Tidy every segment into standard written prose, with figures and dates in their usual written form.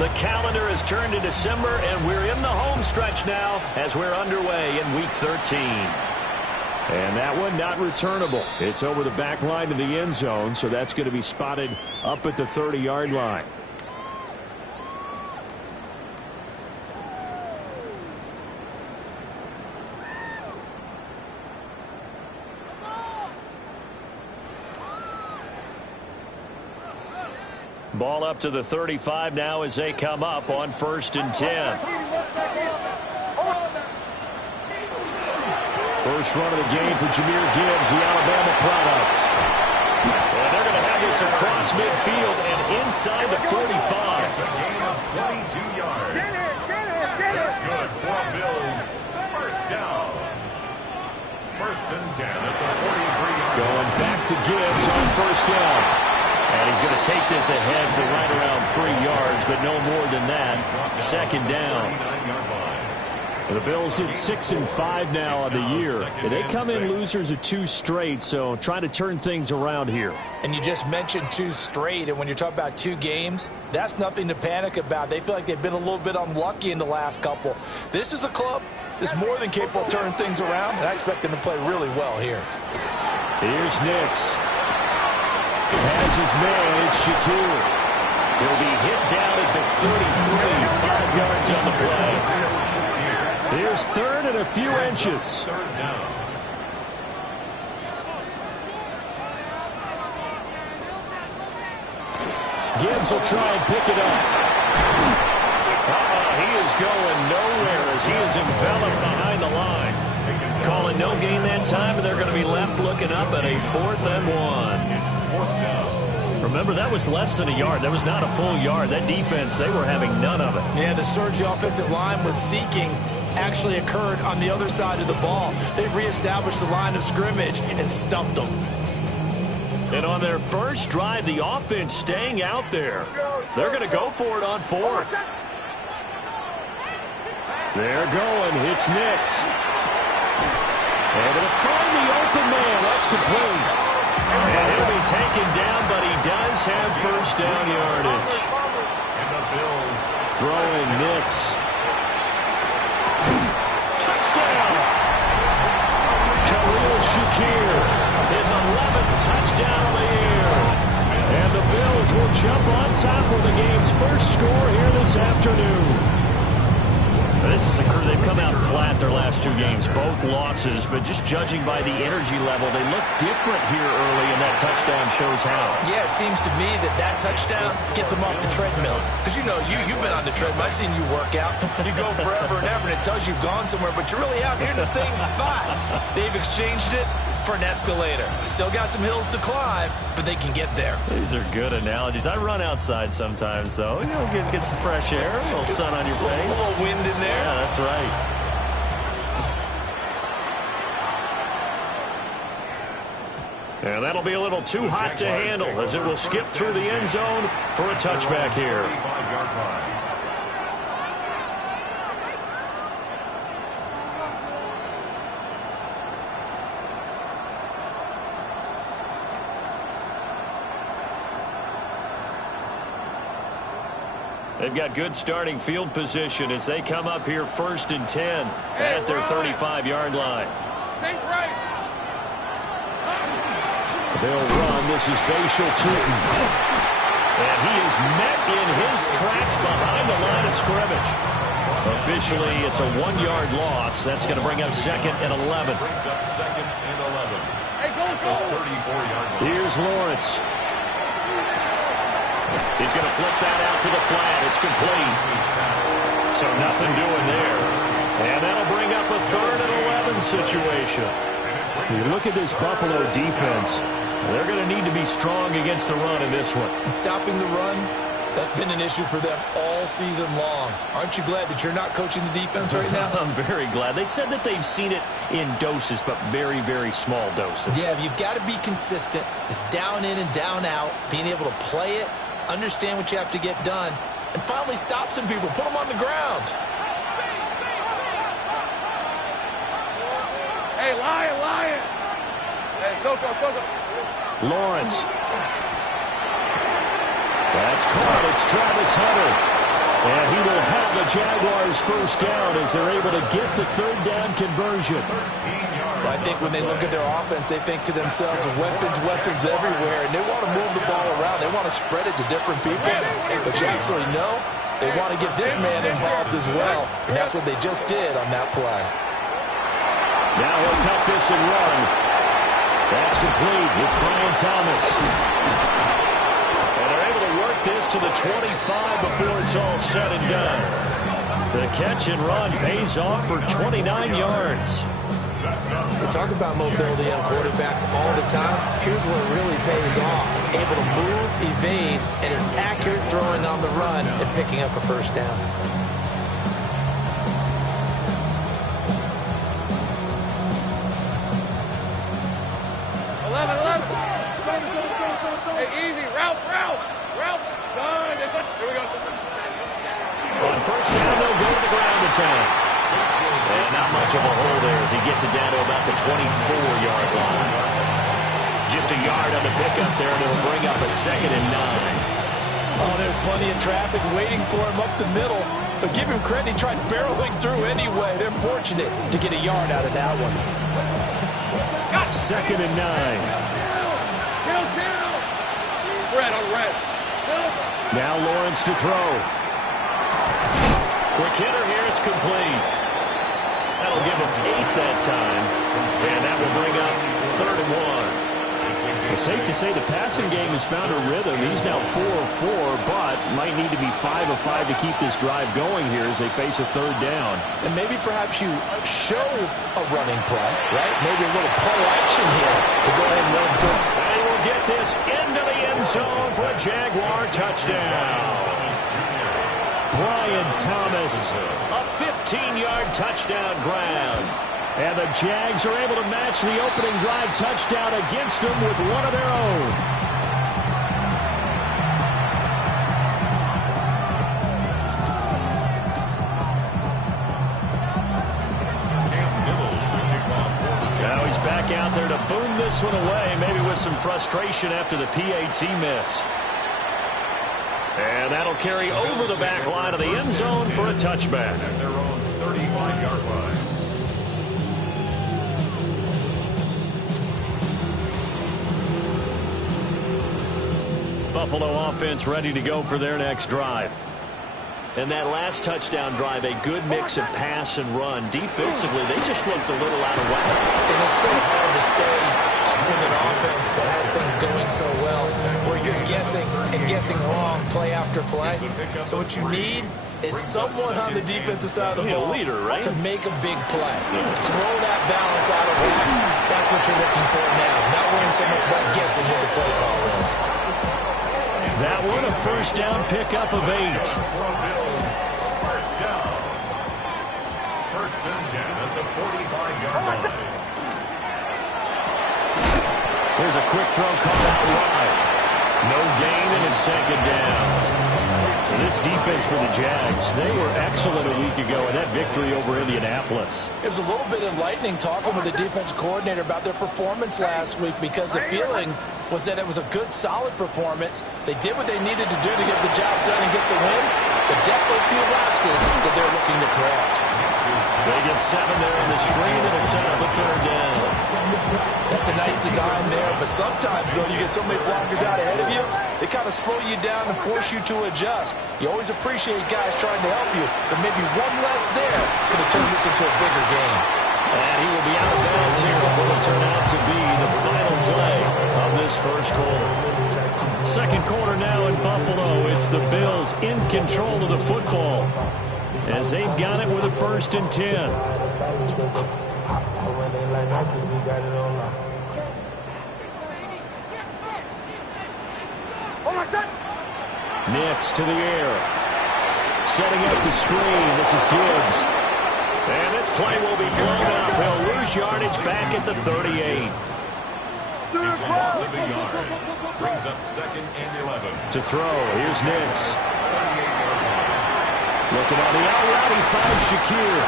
The calendar has turned to December, and we're in the home stretch now as we're underway in Week 13. And that one not returnable. It's over the back line to the end zone, so that's going to be spotted up at the 30-yard line. Ball up to the 35 now as they come up on 1st and 10. First run of the game for Jahmyr Gibbs, the Alabama product. And they're going to have this across midfield and inside the 45. It's a gain of 22 yards. That's good for Bills. First down. 1st and 10 at the 43-yard. Going back to Gibbs on 1st down. And he's going to take this ahead for right around 3 yards, but no more than that. 2nd down. The Bills hit 6-5 now on the year. And they come in losers of 2 straight, so trying to turn things around here. And you just mentioned 2 straight, and when you're talking about 2 games, that's nothing to panic about. They feel like they've been a little bit unlucky in the last couple. This is a club that's more than capable of turning things around, and I expect them to play really well here. Here's Nix. Has his man, it's Shakir. He'll be hit down at the 33, 5 yards on the play. Here's 3rd and a few inches. 3rd down. Gibbs will try and pick it up. He is going nowhere as he is enveloped behind the line. Calling no gain that time, and they're going to be left looking up at a 4th and 1. Remember, that was less than a yard. That was not a full yard. That defense, they were having none of it. Yeah, the surge the offensive line was seeking actually occurred on the other side of the ball. They reestablished the line of scrimmage and stuffed them. And on their first drive, the offense staying out there. They're going to go for it on 4th. They're going. It's Nix. Able to find the open man. That's complete. And he'll be taken down, but he does have 1st down yardage. And the Bills throwing Nix. Touchdown! Khalil Shakir. His 11th touchdown of the year. And the Bills will jump on top of the game's first score here this afternoon. This is a crew. They've come out flat their last 2 games, both losses, but just judging by the energy level, they look different here early, and that touchdown shows how. Yeah, it seems to me that touchdown gets them off the treadmill. Because, you know, you've been on the treadmill. I've seen you work out. You go forever and ever, and it tells you you've gone somewhere, but you're really out here in the same spot. They've exchanged it for an escalator. Still got some hills to climb, but they can get there. These are good analogies. I run outside sometimes, though. You know, get some fresh air, a little sun on your face. A little wind in there. Yeah, that's right. And that'll be a little too hot to handle as it will skip through the end zone for a touchback here. They've got good starting field position as they come up here 1st and 10 at their 35-yard line. They'll run. This is Bashal Tutin. And he is met in his tracks behind the line of scrimmage. Officially, it's a 1-yard loss. That's going to bring up 2nd and 11. Brings up 2nd and 11. Hey, go. 34-yard line. Here's Lawrence. He's going to flip that out to the flat. It's complete. So nothing doing there. And that'll bring up a 3rd and 11 situation. You look at this Buffalo defense. They're going to need to be strong against the run in this one. And stopping the run, that's been an issue for them all season long. Aren't you glad that you're not coaching the defense right now? I'm very glad. They said that they've seen it in doses, but very, very small doses. Yeah, you've got to be consistent. It's down in and down out, being able to play it, understand what you have to get done, and finally stop some people, put them on the ground. Hey, Lion. Hey, Soko. Lawrence. That's caught. It's Travis Hunter. And he will have the Jaguars first down as they're able to get the third down conversion. I think when they look at their offense, they think to themselves, weapons, weapons everywhere, and they want to move the ball around. They want to spread it to different people, but you absolutely know they want to get this man involved as well, and that's what they just did on that play. Now he'll tuck this and run. That's complete. It's Brian Thomas. And they're able to work this to the 25 before it's all said and done. The catch and run pays off for 29 yards. We talk about mobility on quarterbacks all the time. Here's where it really pays off. Able to move, evade, and is accurate throwing on the run and picking up a first down. Hey, easy. Ralph. Son, here we go. On first down, they'll go to the ground attack. And not much of a hole there as he gets it down to about the 24-yard line. Just a yard on the pickup there, and it'll bring up a 2nd and 9. Oh, there's plenty of traffic waiting for him up the middle. But give him credit, he tried barreling through anyway. They're fortunate to get a yard out of that one. 2nd and 9. Kill. Red on red. Now Lawrence to throw. Quick hitter here, it's complete. That'll give him 8 that time. And that will bring up 3rd and 1. It's safe to say the passing game has found a rhythm. He's now 4 of 4, but might need to be 5 of 5 to keep this drive going here as they face a 3rd down. And maybe perhaps you show a running play, right? Maybe a little play action here to go ahead and run through. And he will get this into the end zone for a Jaguar touchdown. Brian Thomas. A 15-yard touchdown grab. And the Jags are able to match the opening drive touchdown against them with one of their own. Now he's back out there to boom this one away, maybe with some frustration after the PAT miss. And that'll carry over the back line of the end zone for a touchback. At their own 35-yard line. Buffalo offense ready to go for their next drive. And that last touchdown drive, a good mix of pass and run. Defensively, they just looked a little out of whack. And it's so hard to stay up with an offense that has things going so well, where you're guessing and guessing wrong play after play. So what you need is someone on the defensive side of the ball leader, right? to make a big play. Throw that balance out of whack. That's what you're looking for now. Not worrying so much about guessing what the play call is. That one a first down pickup of 8. First down. 1st and 10 at the 45-yard line. Here's a quick throw called out wide. No gain, and it's 2nd down. This defense for the Jags, they were excellent a week ago in that victory over Indianapolis. It was a little bit enlightening talking with the defense coordinator about their performance last week, because the feeling was that it was a good, solid performance. They did what they needed to do to get the job done and get the win, but definitely a few lapses that they're looking to correct. They get 7 there on the screen. It'll set up a 3rd down. That's a nice design there, but sometimes, though, you get so many blockers out ahead of you, they kind of slow you down and force you to adjust. You always appreciate guys trying to help you, but maybe one less there could have turned this into a bigger game. And he will be out of bounds here. What will turn out to be the final play of this first quarter. 2nd quarter now in Buffalo. It's the Bills in control of the football as they've got it with a 1st and 10. Next to the air. Setting up the screen. This is Gibbs. And this play will be blown up. He'll lose yardage back at the 38. He's lost of the yard. Brings up 2nd and 11. To throw. Here's Nix. Looking on the out route. He finds Shakir.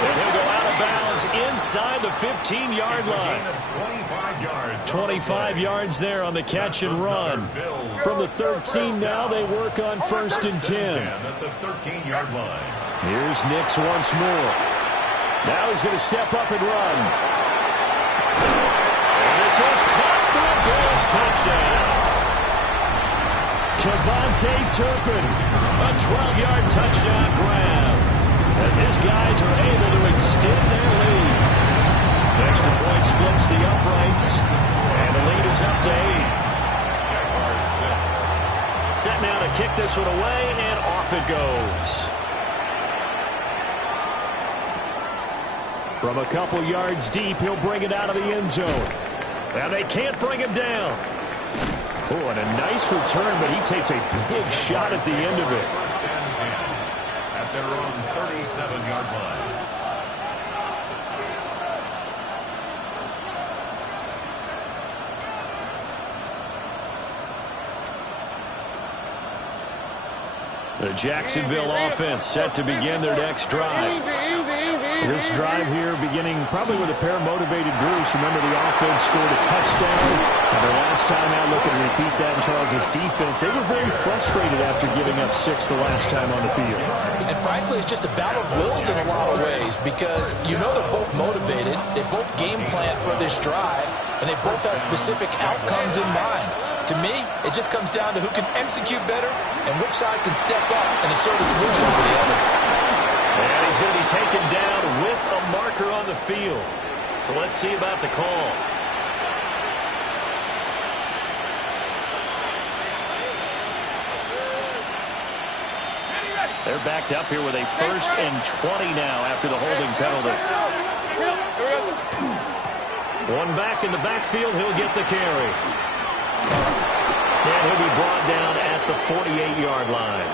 And he'll go out of bounds inside the 15-yard line. 25 yards there on the catch and run. From the 13 now, they work on 1st and 10. At the 13-yard line. Here's Nix once more. Now he's going to step up and run. And this is caught for a Bills touchdown. Kevontae Turpin, A 12-yard touchdown grab as his guys are able to extend their lead. Extra point splits the uprights, and the lead is up to 8. Set now to kick this one away, and off it goes. from a couple yards deep, he'll bring it out of the end zone. And they can't bring him down. Oh, and a nice return, but he takes a big shot at the end of it. First and 10 at their own 37-yard line. The Jacksonville offense set to begin their next drive. This drive here beginning probably with a pair of motivated groups. Remember, the offense scored a touchdown. And the last time out, looking to repeat that in Charles' defense, they were very frustrated after giving up 6 the last time on the field. And frankly, it's just a battle of wills in a lot of ways because you know they're both motivated. They both game plan for this drive, and they both have specific outcomes in mind. To me, it just comes down to who can execute better and which side can step up and assert its will over the other. And he's going to be taken down with a marker on the field. So let's see about the call. They're backed up here with a 1st and 20 now after the holding penalty. One back in the backfield, he'll get the carry. And he'll be brought down at the 48-yard line.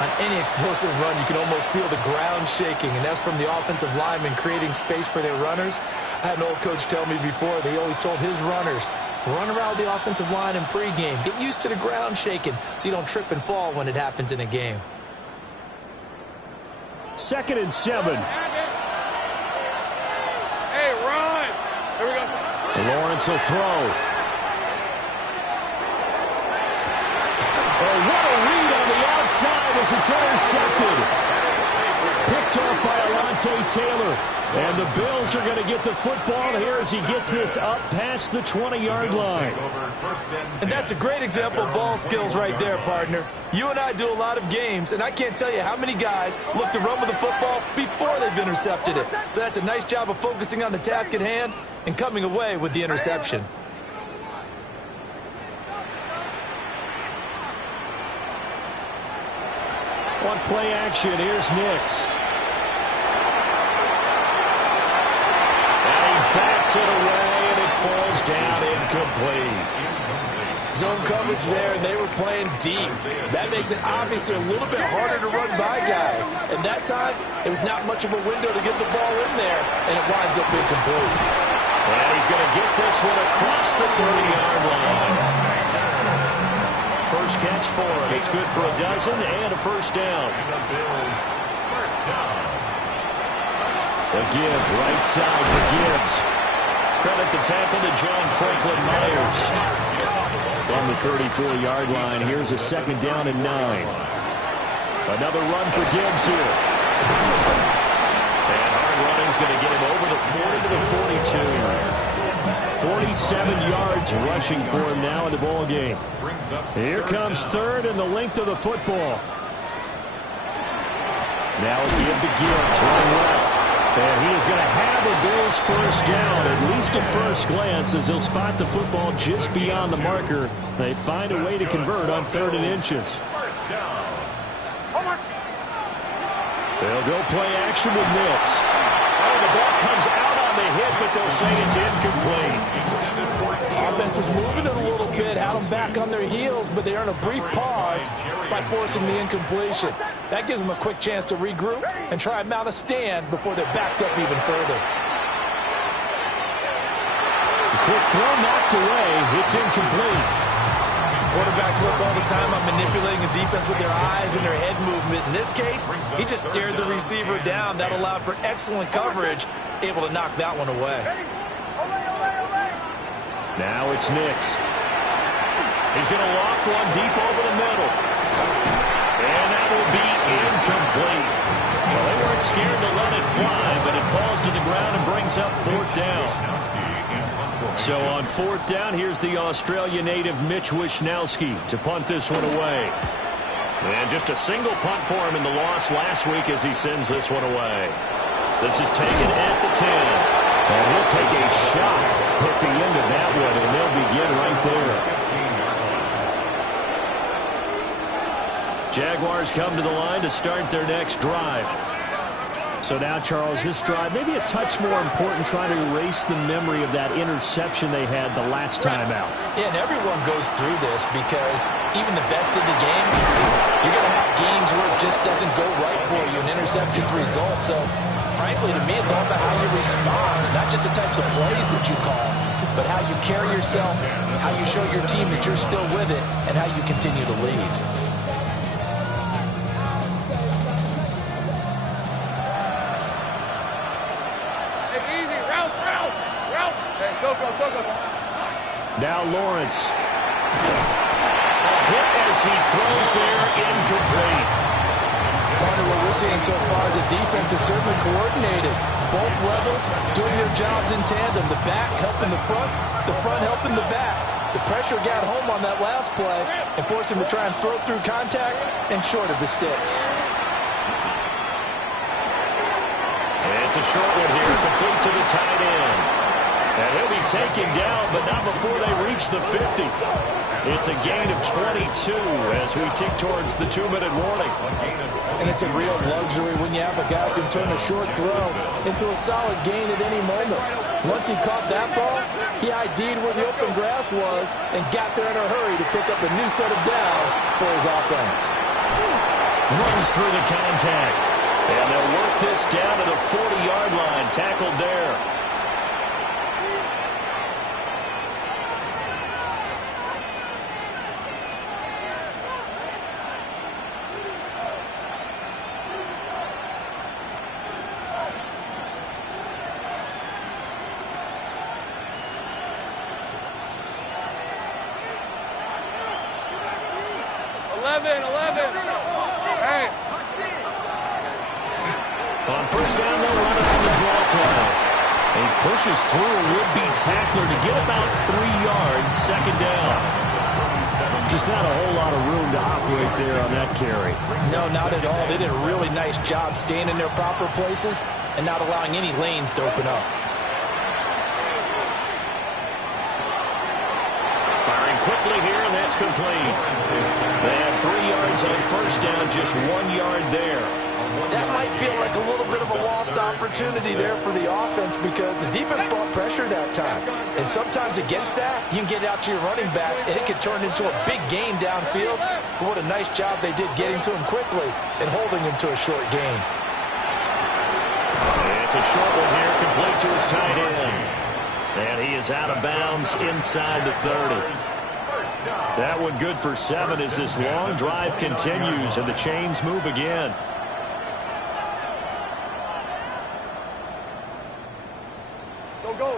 On any explosive run, you can almost feel the ground shaking, and that's from the offensive linemen creating space for their runners. I had an old coach tell me before, they always told his runners, run around the offensive line in pregame. Get used to the ground shaking so you don't trip and fall when it happens in a game. 2nd and 7. Hey, run! Here we go. Lawrence will throw. Oh, what a read on the outside as it's intercepted. Picked off by Alontae Taylor. And the Bills are going to get the football here as he gets this up past the 20-yard line. And that's a great example of ball skills right there, partner. You and I do a lot of games, and I can't tell you how many guys look to run with the football before they've intercepted it. So that's a nice job of focusing on the task at hand and coming away with the interception. On play action, here's Nix. And he bats it away, and it falls down incomplete. Zone coverage there, and they were playing deep. That makes it obviously a little bit harder to run by guys. And that time, there was not much of a window to get the ball in there, and it winds up incomplete. And he's going to get this one across the 30-yard line. First catch for him. It's good for a dozen and a first down. The Bills, first down. The Gibbs, right side for Gibbs. Credit the tackle to John Franklin Myers. From the 34-yard line, here's a 2nd down and 9. Another run for Gibbs here. And hard running's going to get him over the 40 to the 42. 47 yards rushing for him now in the ball game. Here comes 3rd and the length of the football. Now a give to Gibbs, running left. And he is going to have the Bills first down, at least at first glance, as he'll spot the football just beyond the marker. They find a way to convert on 3rd and inches. First down. They'll go play action with Nix. Oh, the ball comes out on the hit, but they'll say it's incomplete. Offense was moving it a little bit, had them back on their heels, but they earn a brief pause by forcing the incompletion. That gives them a quick chance to regroup and try and mount a stand before they're backed up even further. The quick throw knocked away. It's incomplete. Quarterbacks work all the time on manipulating the defense with their eyes and their head movement. In this case, he just stared the receiver down. That allowed for excellent coverage, able to knock that one away. Now it's Nix. He's going to loft one deep over the middle. And that will be incomplete. Well, they weren't scared to let it fly, but it falls to the ground and brings up fourth down. So on fourth down, here's the Australia native Mitch Wishnowsky to punt this one away. And just a single punt for him in the loss last week as he sends this one away. This is taken at the 10. And he'll take a shot at the end of that one, and they'll begin right there. Jaguars come to the line to start their next drive. So now, Charles, this drive maybe a touch more important, trying to erase the memory of that interception they had the last time out. Yeah, and everyone goes through this because even the best in the game, you're going to have games where it just doesn't go right for you, and interceptions result. So, frankly, to me, it's all about how you respond, not just the types of plays that you call, but how you carry yourself, how you show your team that you're still with it, and how you continue to lead. Now Lawrence. A hit as he throws there, incomplete. Part of what we're seeing so far is the defense is certainly coordinated. Both levels doing their jobs in tandem. The back helping the front helping the back. The pressure got home on that last play and forced him to try and throw through contact and short of the sticks. It's a short one here, complete to the tight end. And he'll be taken down, but not before they reach the 50. It's a gain of 22 as we tick towards the 2-minute warning. And it's a real luxury when you have a guy who can turn a short throw into a solid gain at any moment. Once he caught that ball, he ID'd where the open grass was and got there in a hurry to pick up a new set of downs for his offense. Runs through the contact. And they'll work this down to the 40-yard line, tackled there. On first down, they'll run it on the draw play. He pushes through a would-be tackler to get about 3 yards, second down. Just not a whole lot of room to operate there on that carry. No, not at all. They did a really nice job staying in their proper places and not allowing any lanes to open up. Firing quickly here, and that's complete. They have 3 yards on first down, just 1 yard there. That might feel like a little bit of a lost opportunity there for the offense because the defense brought pressure that time. And sometimes against that, you can get out to your running back, and it can turn into a big gain downfield. But what a nice job they did getting to him quickly and holding him to a short gain. It's a short one here, complete to his tight end. And he is out of bounds inside the 30. That one good for 7 as this long drive continues and the chains move again. Go.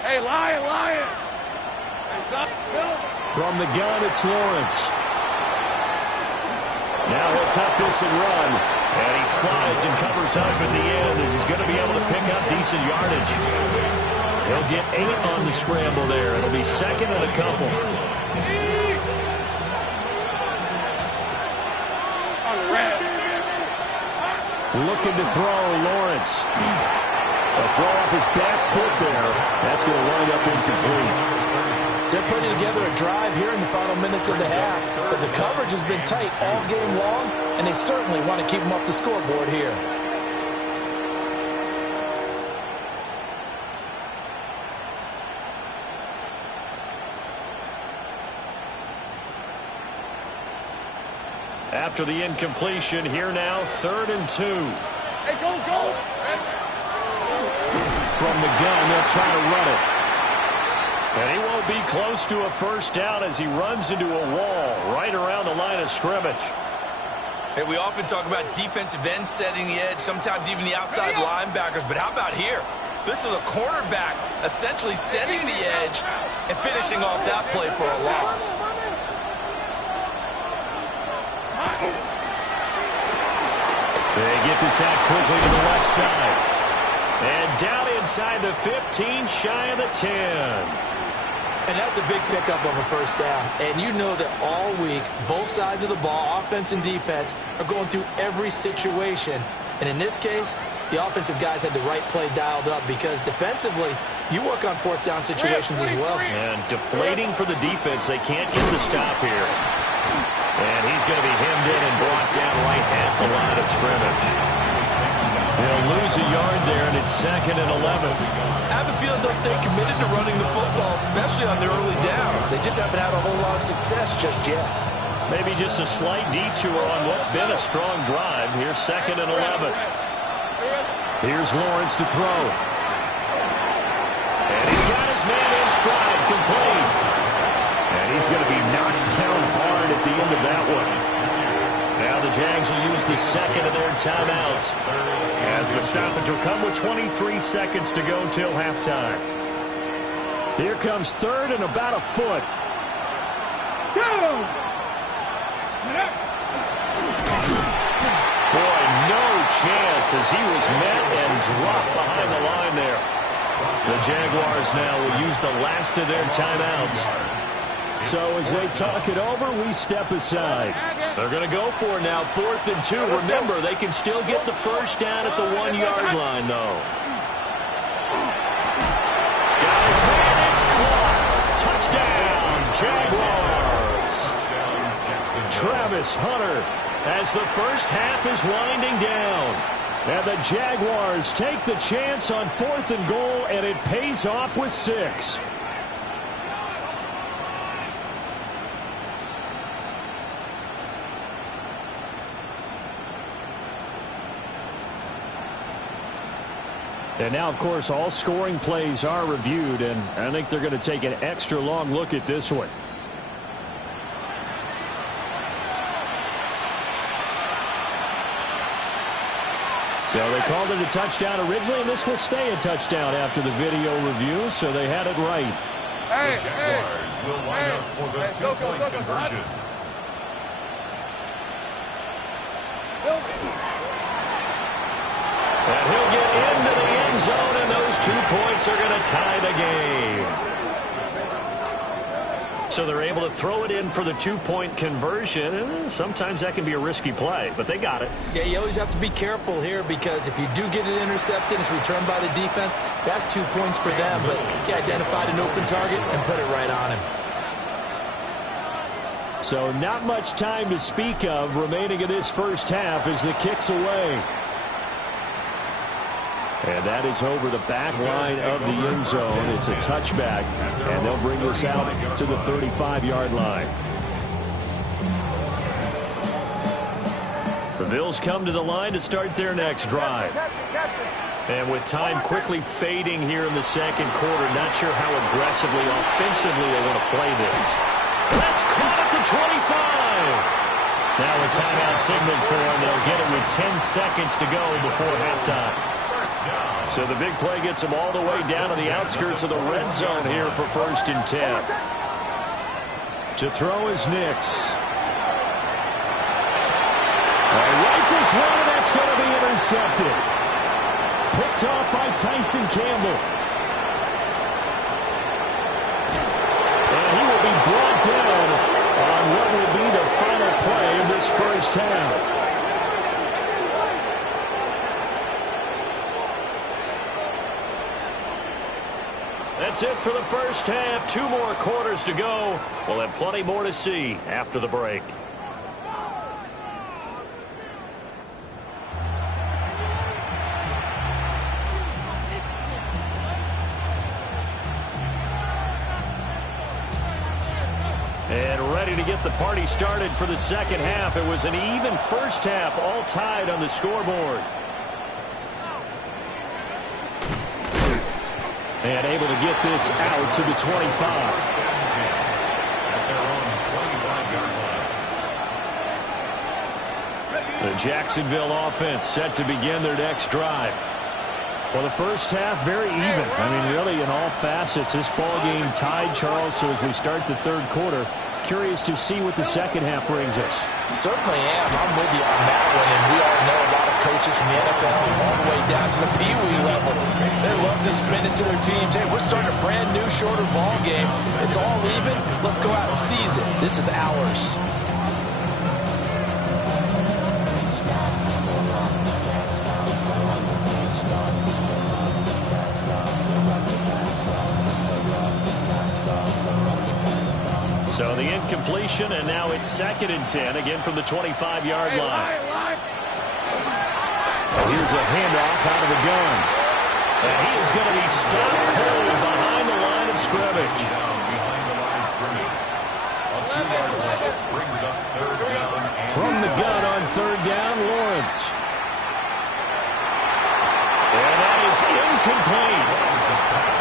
Hey, Lion. Hey, Silver. From the gun, it's Lawrence. Now he'll tuck this and run. And he slides and covers up at the end as he's going to be able to pick up decent yardage. He'll get 8 on the scramble there. It'll be second and a couple. Looking to throw, Lawrence. A throw off his back foot there. That's going to wind up incomplete. They're putting together a drive here in the final minutes of the half. But the coverage has been tight all game long, and they certainly want to keep them off the scoreboard here. After the incompletion, here now, 3rd and 2. Hey, go. From the gun, they'll try to run it. And he won't be close to a first down as he runs into a wall right around the line of scrimmage. Hey, we often talk about defensive ends setting the edge, sometimes even the outside linebackers. But how about here? This is a cornerback essentially setting the edge and finishing off that play for a loss. They get this out quickly to the left side. And down inside the 15, shy of the 10. And that's a big pickup of a first down. And you know that all week, both sides of the ball, offense and defense, are going through every situation. And in this case, the offensive guys had the right play dialed up because defensively, you work on fourth down situations as well. And deflating for the defense. They can't get the stop here. And he's going to be hemmed in and brought down right at the line of scrimmage. They'll lose a yard there, and it's 2nd and 11. I have a feeling they'll stay committed to running the football, especially on their early downs. They just haven't had a whole lot of success just yet. Maybe just a slight detour on what's been a strong drive. Here's 2nd and 11. Here's Lawrence to throw. And he's got his man in stride, complete. And he's going to be knocked down hard at the end of that one. Now the Jags will use the second of their timeouts as the stoppage will come with 23 seconds to go till halftime. Here comes 3rd and about a foot. Boy, no chance as he was met and dropped behind the line there. The Jaguars now will use the last of their timeouts. So as they talk it over, we step aside. They're going to go for it now, 4th and 2. Remember, they can still get the first down at the 1-yard line, though. Guys, man, it's caught. Touchdown, Jaguars. Travis Hunter as the first half is winding down. And the Jaguars take the chance on 4th and goal, and it pays off with 6. And now, of course, all scoring plays are reviewed, and I think they're going to take an extra long look at this one. So they called it a touchdown originally, and this will stay a touchdown after the video review, so they had it right. The Jaguars will line up for the two-point conversion. And he'll get into the end zone, and those 2 points are going to tie the game. So they're able to throw it in for the 2-point conversion, and sometimes that can be a risky play, but they got it. Yeah, you always have to be careful here because if you do get it intercepted, it's returned by the defense, that's 2 points for them, but you identified an open target and put it right on him. So not much time to speak of remaining in this first half as the kick's away. And that is over the back line of the end zone. It's a touchback, and they'll bring this out to the 35-yard line. The Bills come to the line to start their next drive. And with time quickly fading here in the second quarter, not sure how aggressively, offensively they want to play this. That's caught at the 25. Now a timeout signal for them. They'll get it with 10 seconds to go before halftime. So the big play gets them all the way down to the outskirts of the red zone here for 1st and 10. To throw is Nix. Rifles one, and that's going to be intercepted. Picked off by Tyson Campbell. And he will be brought down on what will be the final play of this first half. That's it for the first half. 2 more quarters to go. We'll have plenty more to see after the break. And ready to get the party started for the second half. It was an even first half, all tied on the scoreboard. And able to get this out to the 25. At their own 25-yard line. The Jacksonville offense set to begin their next drive. Well, the first half, very even. I mean, really, in all facets, this ball game tied, Charles. So as we start the third quarter, curious to see what the second half brings us. Certainly am. I'm with you on that one. And we all know a lot of coaches from the NFL all the way down to the Pee Wee level. They love to spin it to their teams. Hey, we're starting a brand new, shorter ball game. It's all even. Let's go out and seize it. This is ours. So the incompletion, and now it's 2nd and 10, again from the 25-yard line. Here's a handoff out of the gun. And he is going to be stopped cold behind the line of scrimmage. Behind the line of scrimmage. A 2-yard loss brings up 3rd down. From the gun on 3rd down, Lawrence. And that is incomplete.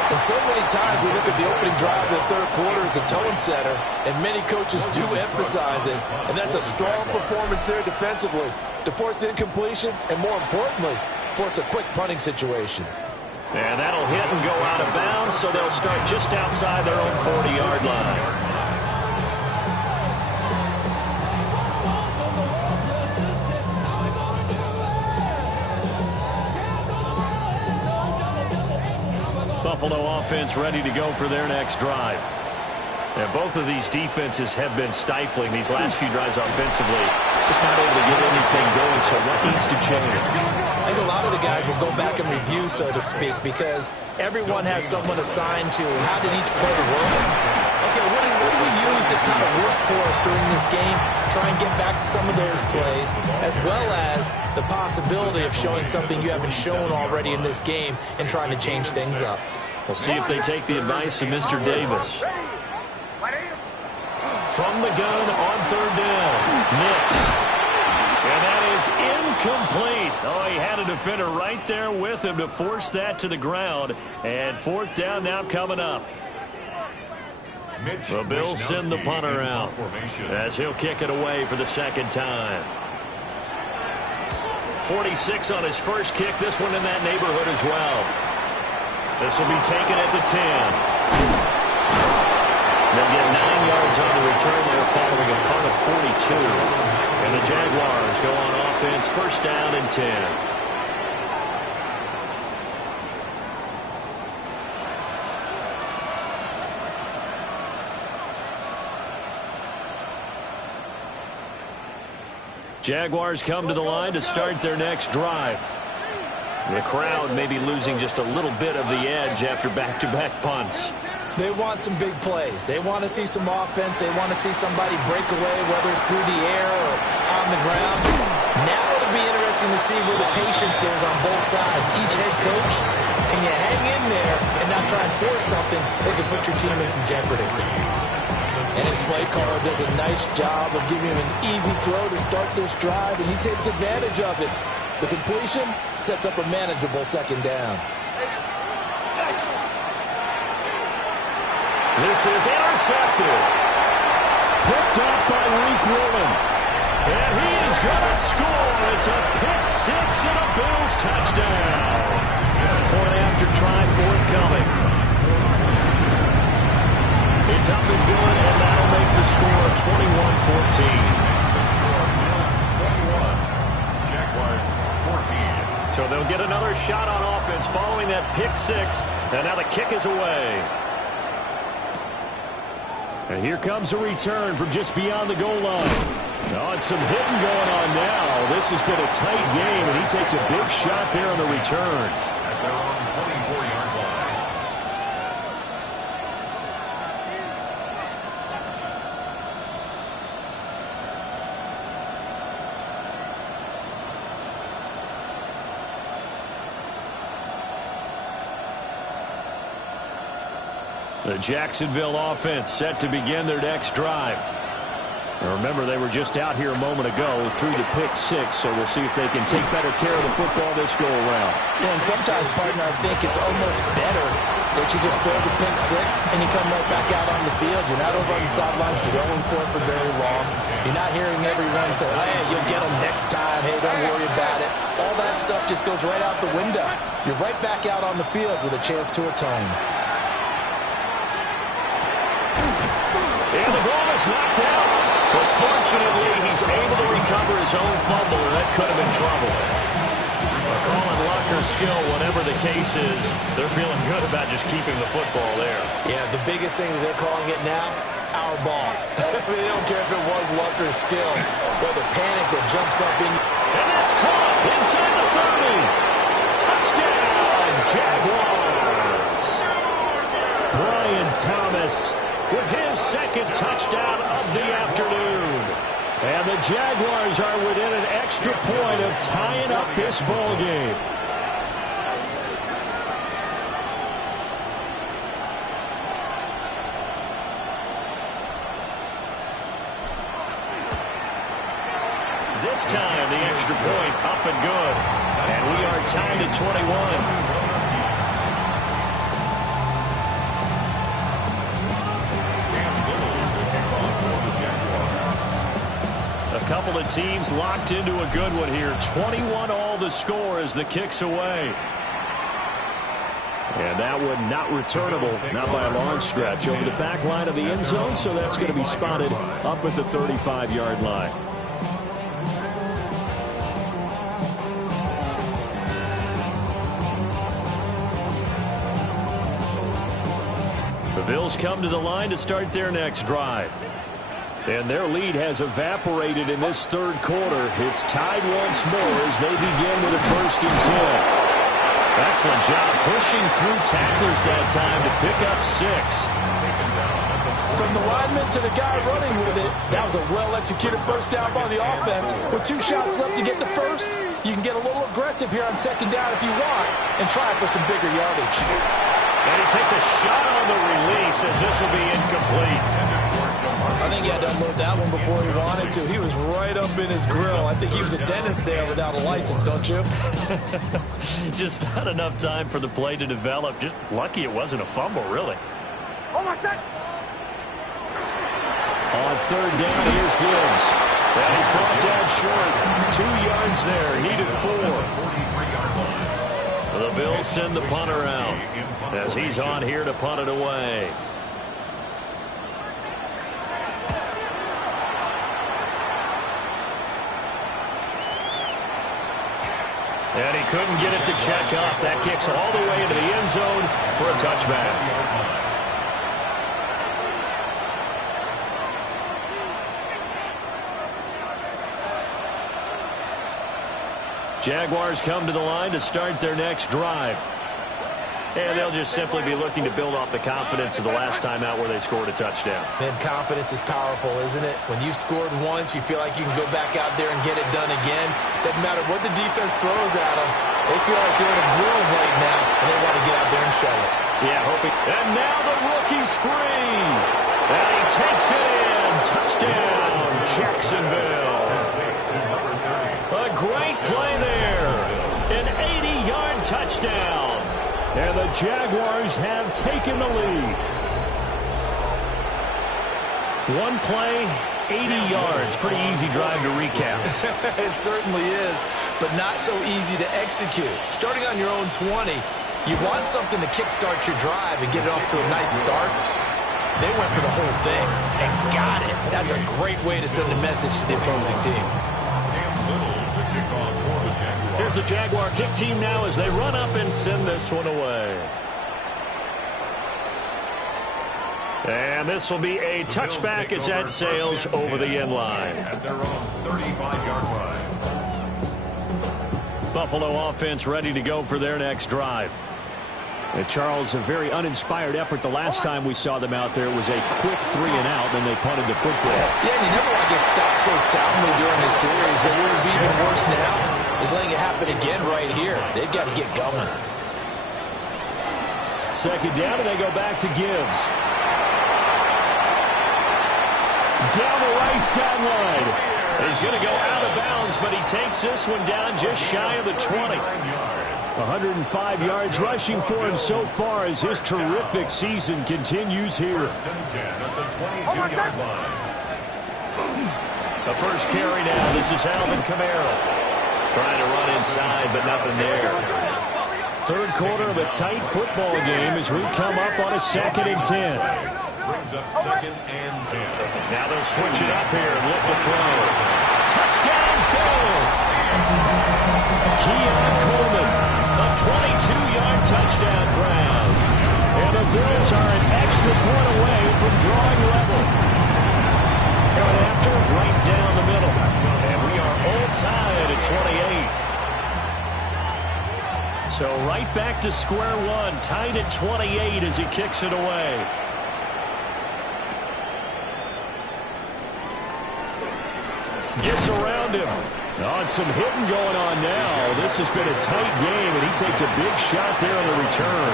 And so many times we look at the opening drive of the third quarter as a tone setter, and many coaches do emphasize it, and that's a strong performance there defensively to force incompletion and, more importantly, force a quick punting situation. And that'll hit and go out of bounds, so they'll start just outside their own 40-yard line. Buffalo offense ready to go for their next drive. And both of these defenses have been stifling these last few drives offensively. Just not able to get anything going, so what needs to change? I think a lot of the guys will go back and review, so to speak, because everyone has someone assigned to how did each play work. Okay, what do we use that kind of worked for us during this game? Try and get back to some of those plays, as well as the possibility of showing something you haven't shown already in this game and trying to change things up. We'll see if they take the advice of Mr. Davis. From the gun on 3rd down, Nix. And that is incomplete. Oh, he had a defender right there with him to force that to the ground. And 4th down now coming up. The Bills send the punter out as he'll kick it away for the 2nd time. 46 on his first kick. This one in that neighborhood as well. This will be taken at the 10. They'll get 9 yards on the return there following a punt of 42. And the Jaguars go on offense, 1st down and 10. Jaguars come to the line to start their next drive. The crowd may be losing just a little bit of the edge after back-to-back punts. They want some big plays. They want to see some offense. They want to see somebody break away, whether it's through the air or on the ground. Now it'll be interesting to see where the patience is on both sides. Each head coach, can you hang in there and not try and force something that could put your team in some jeopardy? And his play caller does a nice job of giving him an easy throw to start this drive, and he takes advantage of it. The completion sets up a manageable 2nd down. This is intercepted. Picked up by Reek Woolen. And he is going to score. It's a pick-6 and a Bills touchdown. Point after try forthcoming. It's up and good, and that'll make the score 21-14. Bills 21, Jaguars 14. So they'll get another shot on offense following that pick-6, and now the kick is away. And here comes a return from just beyond the goal line. Oh, it's some hitting going on now. This has been a tight game, and he takes a big shot there on the return. At their own 24-yard line. The Jacksonville offense set to begin their next drive. Now remember, they were just out here a moment ago through the pick-6, so we'll see if they can take better care of the football this go-around. And sometimes, partner, I think it's almost better that you just throw the pick six and you come right back out on the field. You're not over on the sidelines dwelling for it for very long. You're not hearing everyone say, hey, you'll get them next time. Hey, don't worry about it. All that stuff just goes right out the window. You're right back out on the field with a chance to atone. And the ball is knocked out. But fortunately, he's able to recover his own fumble, and that could have been trouble. Calling luck or skill, whatever the case is, they're feeling good about just keeping the football there. Yeah, the biggest thing that they're calling it now, our ball. They don't care if it was luck or skill. But the panic that jumps up in. And that's caught inside the 30. Touchdown, Jaguars. Brian Thomas with his second touchdown of the afternoon. And the Jaguars are within an extra point of tying up this ball game. This time, the extra point up and good. And we are tied at 21. A couple of teams locked into a good one here. 21 all the score as the kick's away. And that one not returnable, not by a long stretch, over the back line of the end zone, so that's going to be spotted up at the 35-yard line. The Bills come to the line to start their next drive. And their lead has evaporated in this third quarter. It's tied once more as they begin with a 1st and 10. Excellent job pushing through tacklers that time to pick up 6. From the lineman to the guy running with it, that was a well-executed first down by the offense. With 2 shots left to get the first, you can get a little aggressive here on 2nd down if you want and try for some bigger yardage. And he takes a shot on the release as this will be incomplete. I think he had to unload that one before he wanted to. He was right up in his grill. I think he was a dentist there without a license, don't you? Just not enough time for the play to develop. Just lucky it wasn't a fumble, really. Oh, my son! On 3rd down, here's Gibbs. And he's brought down short. 2 yards there, needed 4. The Bills send the punter out as he's on here to punt it away. And he couldn't get it to check up. That kicks all the way into the end zone for a touchback. Jaguars come to the line to start their next drive. And they'll just simply be looking to build off the confidence of the last time out where they scored a touchdown. Man, confidence is powerful, isn't it? When you scored once, you feel like you can go back out there and get it done again. Doesn't matter what the defense throws at them. They feel like they're in a groove right now, and they want to get out there and show it. Yeah, hoping. And now the rookie's free. And he takes it in. Touchdown, Jacksonville. A great play there. An 80-yard touchdown. And the Jaguars have taken the lead. One play, 80 yards. Pretty easy drive to recap. It certainly is, but not so easy to execute. Starting on your own 20, you want something to kickstart your drive and get it off to a nice start. They went for the whole thing and got it. That's a great way to send a message to the opposing team. Here's the Jaguar kick team now as they run up and send this one away. And this will be a touchback as that sails over the end line. At their own 35-yard line. Buffalo offense ready to go for their next drive. And Charles, a very uninspired effort the last time we saw them out there. It was a quick 3 and out, and they punted the football. Yeah, and you never want to get stopped so soundly during this series, but what would be even worse now is letting it happen again right here. They've got to get going. 2nd down, and they go back to Gibbs. Down the right sideline. He's going to go out of bounds, but he takes this one down just shy of the 20. 105 yards rushing for him so far as his terrific season continues here. First and 10 at the 22-yard line. The first carry now. This is Alvin Kamara. Trying to run inside, but nothing there. Third quarter of a tight football game as we come up on a 2nd and 10. Brings up 2nd and 10. Now they'll switch it up here and look to throw. Touchdown, Bills! Keon Coleman, a 22-yard touchdown grab. And the Bills are an extra point away from drawing level. Coming after, right down the middle. And we are all tied at 28. So right back to square one, tied at 28 as he kicks it away. Gets around him. Oh, and some hitting going on now. This has been a tight game, and he takes a big shot there on the return.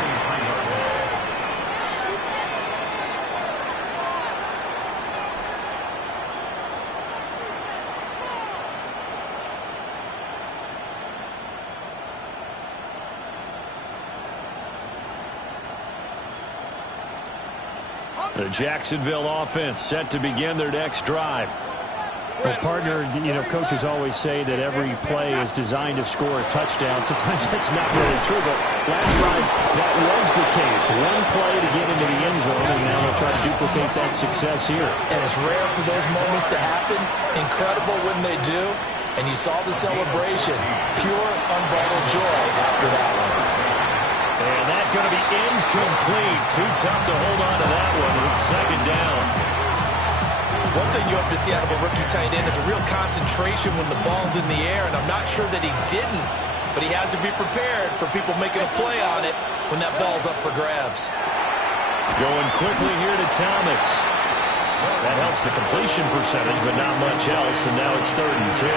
The Jacksonville offense set to begin their next drive. Well, partner, coaches always say that every play is designed to score a touchdown. Sometimes that's not really true, but last drive, that was the case. One play to get into the end zone, and now they'll try to duplicate that success here. And it's rare for those moments to happen. Incredible when they do. And you saw the celebration. Pure, unbridled joy after that one. And that's going to be incomplete. Too tough to hold on to that one. It's 2nd down. One thing you have to see out of a rookie tight end is a real concentration when the ball's in the air, and I'm not sure that he didn't, but he has to be prepared for people making a play on it when that ball's up for grabs. Going quickly here to Thomas. That helps the completion percentage, but not much else, and now it's 3rd and 10.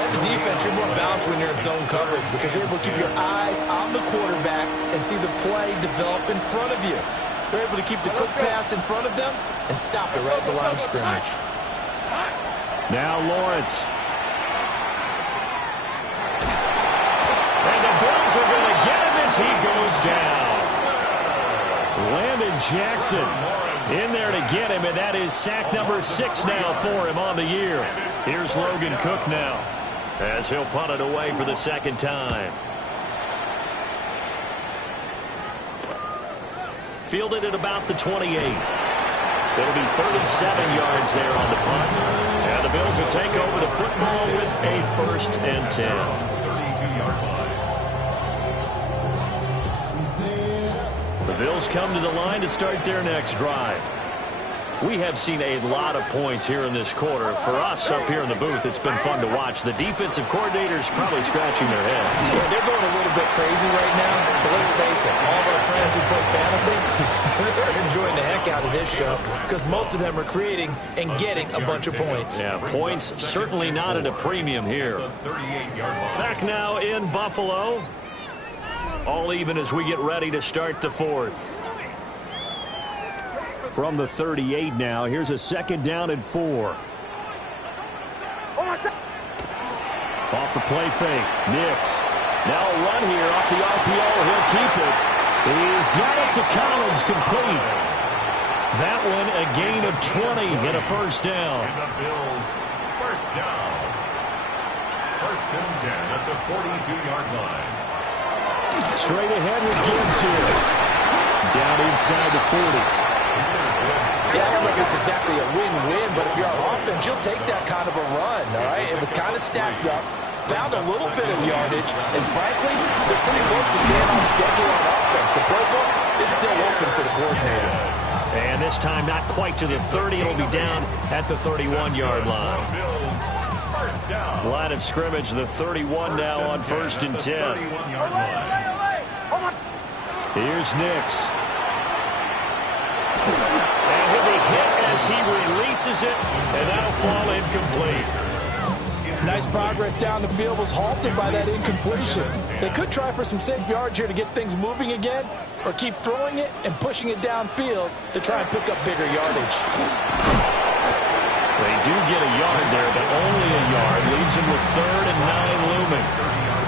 As a defense, you're more balanced when you're in zone coverage because you're able to keep your eyes on the quarterback and see the play develop in front of you. They're able to keep the quick pass in front of them and stop it right at the line of scrimmage. Now Lawrence. And the Bills are going to get him as he goes down. Landon Jackson in there to get him, and that is sack number 6 now for him on the year. Here's Logan Cook now as he'll punt it away for the 2nd time. Fielded at about the 28. It'll be 37 yards there on the punt. And the Bills will take over the football with a 1st and 10. 32-yard line. The Bills come to the line to start their next drive. We have seen a lot of points here in this quarter. For us up here in the booth, it's been fun to watch. The defensive coordinators probably scratching their heads. Yeah, they're going a little bit crazy right now, but let's face it, all of our friends who play fantasy, they're enjoying the heck out of this show because most of them are creating and getting a bunch of points. Yeah, points certainly not at a premium here. Back now in Buffalo. All even as we get ready to start the 4th. From the 38 now, here's a 2nd down and 4. Off the play fake, Nix. Now a run here off the RPO, he'll keep it. He's got it to Collins, complete. That one a gain of 20 and a 1st down. And the Bills, 1st down. 1st and 10 at the 42-yard line. Straight ahead with Gibbs here. Down inside the 40. Yeah, I don't know if it's exactly a win-win, but if you're on offense, you'll take that kind of a run, all right? It was kind of stacked up, found a little bit of yardage, and frankly, they're pretty close to staying on schedule on offense. The playbook is still open for the coordinator. And this time not quite to the 30. It'll be down at the 31-yard line. Line of scrimmage, the 31 now on 1st and 10. Here's Nix. And he'll be hit as he releases it, and that'll fall incomplete. Nice progress down the field, was halted by that incompletion. They could try for some safe yards here to get things moving again, or keep throwing it and pushing it downfield to try and pick up bigger yardage. They do get a yard there, but only a yard. Leaves him with 3rd and 9 looming.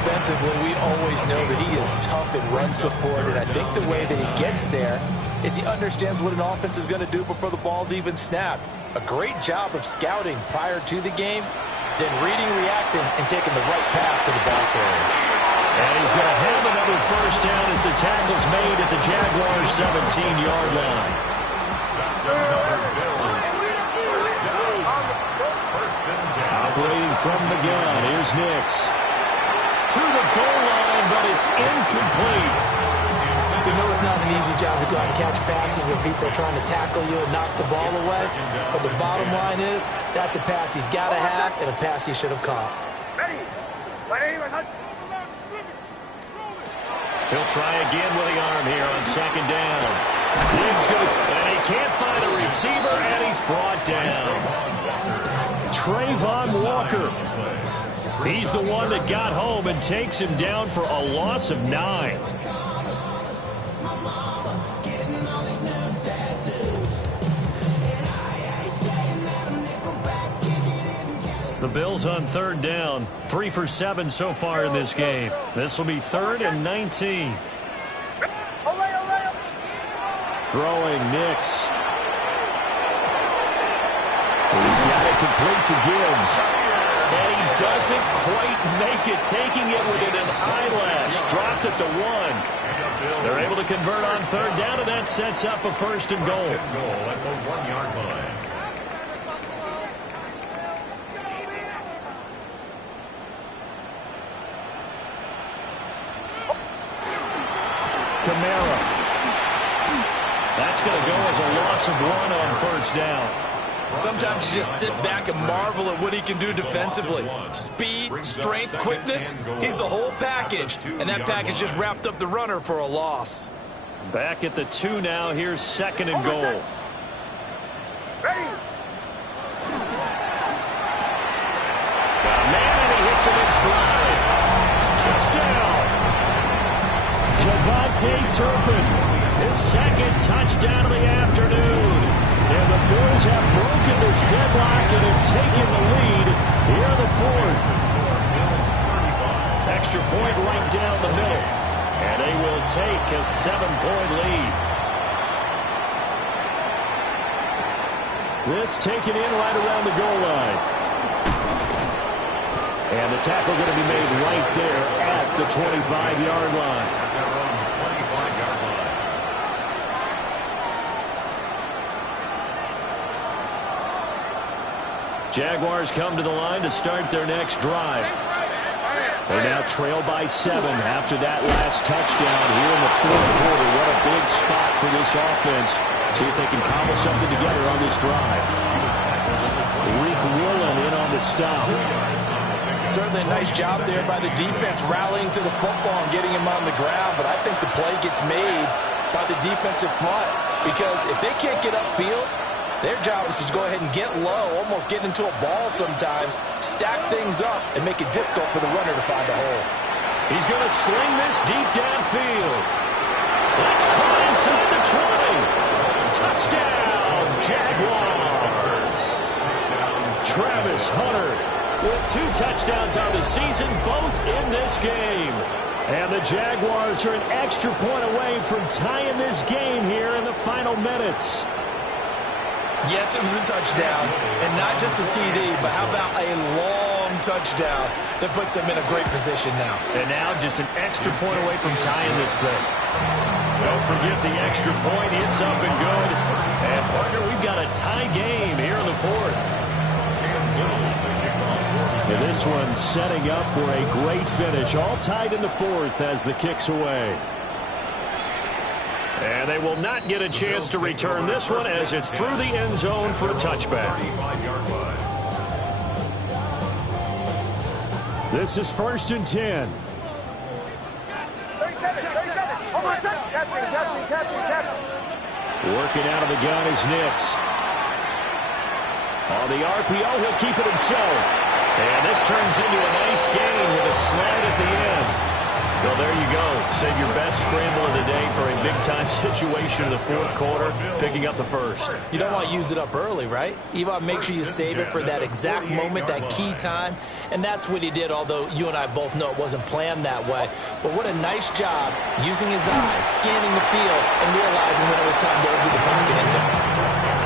defensively, we always know that he is tough in run support, and I think the way that he gets there is he understands what an offense is going to do before the ball's even snapped. A great job of scouting prior to the game, then reading, reacting, and taking the right path to the ball carrier. And he's going to have another first down as the tackle's made at the Jaguars' 17-yard line. Operating from the gun, here's Nix. To the goal line, but it's incomplete. We know it's not an easy job to go out and catch passes when people are trying to tackle you and knock the ball away. But the bottom line is, that's a pass he's got to have and a pass he should have caught. He'll try again with the arm here on second down. Nix goes, and he can't find a receiver, and he's brought down. Trayvon Walker. He's the one that got home and takes him down for a loss of 9. The Bills on third down. 3 for 7 so far in this game. This will be 3rd and 19. Throwing Nix. He's got it complete to Gibbs. And he doesn't quite make it, taking it within an eyelash. Dropped at the 1. They're able to convert on third down, and that sets up a 1st and goal. At the 1-yard line. Kamara. That's going to go as a loss of 1 on first down. Sometimes you just sit back and marvel at what he can do defensively. Speed, strength, quickness, he's the whole package. And that package just wrapped up the runner for a loss. Back at the 2 now. Here's 2nd and goal. Man, and he hits him in stride. Touchdown. Javonte Turpin, his 2nd touchdown of the afternoon. And the Bills have broken this deadlock and have taken the lead here in the 4th. Extra point right down the middle. And they will take a 7-point lead. This taken in right around the goal line. And the tackle going to be made right there at the 25-yard line. Jaguars come to the line to start their next drive. They now trail by 7 after that last touchdown here in the 4th quarter. What a big spot for this offense. See if they can cobble something together on this drive. Reek Woolen in on the stop. Certainly a nice job there by the defense rallying to the football and getting him on the ground. But I think the play gets made by the defensive front. Because if they can't get upfield, their job is to go ahead and get low, almost get into a ball sometimes, stack things up, and make it difficult for the runner to find a hole. He's going to sling this deep downfield. That's caught inside the 20. Touchdown, Jaguars. Travis Hunter with 2 touchdowns on the season, both in this game. And the Jaguars are an extra point away from tying this game here in the final minutes. Yes, it was a touchdown, and not just a TD, but how about a long touchdown that puts them in a great position now. And now just an extra point away from tying this thing. Don't forget the extra point. It's up and good. And, partner, we've got a tie game here in the 4th. And this one setting up for a great finish. All tied in the 4th as the kick's away. And they will not get a chance to return this one as it's through the end zone for a touchback. This is 1st and 10. Working out of the gun is Nix. On the RPO, he'll keep it himself. And this turns into a nice gain with a slide at the end. Well, there you go. Save your best scramble of the day for a big-time situation in the fourth quarter, picking up the first. You don't want to use it up early, right? You want to make sure you save it for that exact moment, that key time. And that's what he did, although you and I both know it wasn't planned that way. But what a nice job using his eyes, scanning the field, and realizing when it was time to exit the pocket and go.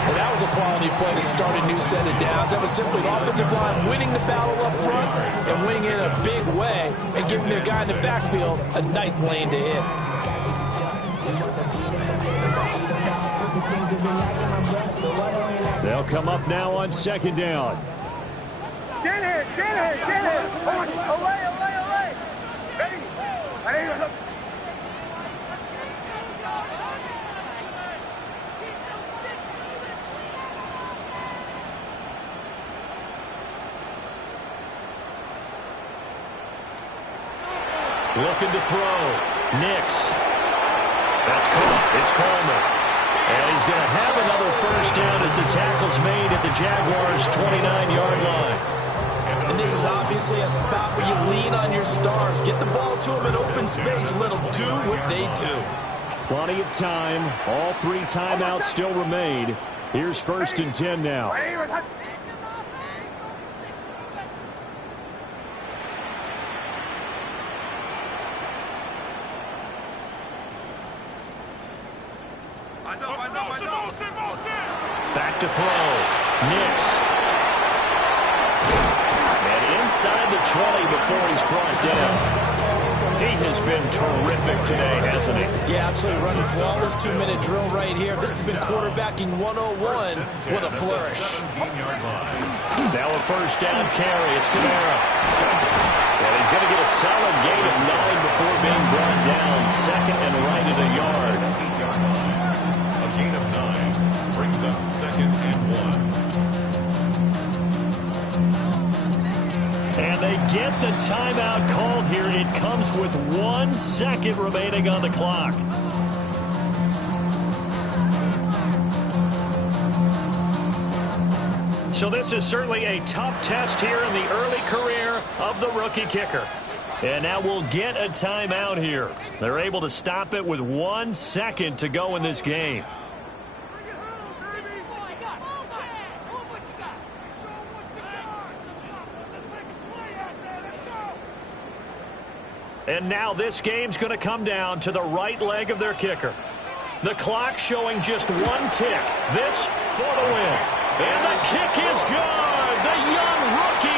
And that was a quality play to start a new set of downs. That was simply the offensive line winning the battle up front and winning in a big way and giving the guy in the backfield a nice lane to hit. They'll come up now on second down. Shanahan. Away. Ready? Looking to throw. Nix. That's caught. It's Coleman. And he's going to have another first down as the tackle's made at the Jaguars' 29-yard line. And this is obviously a spot where you lean on your stars. Get the ball to them in open space. Let them do what they do. Plenty of time. All three timeouts still remain. Here's 1st and 10 now. Back to throw. Nix. And inside the 20 before he's brought down. He has been terrific today, hasn't he? Yeah, absolutely. Running flawless 2-minute drill right here. This has been quarterbacking 101 with a flourish. Now a first down carry. It's Kamara. And he's going to get a solid gain of 9 before being brought down. Second and right at a yard. A gain of 9 brings up 2nd and 1. And they get the timeout called here. It comes with 1 second remaining on the clock. So this is certainly a tough test here in the early career of the rookie kicker. And now we'll get a timeout here. They're able to stop it with 1 second to go in this game. And now this game's going to come down to the right leg of their kicker. The clock showing just 1 tick. This for the win. And the kick is good. The young rookie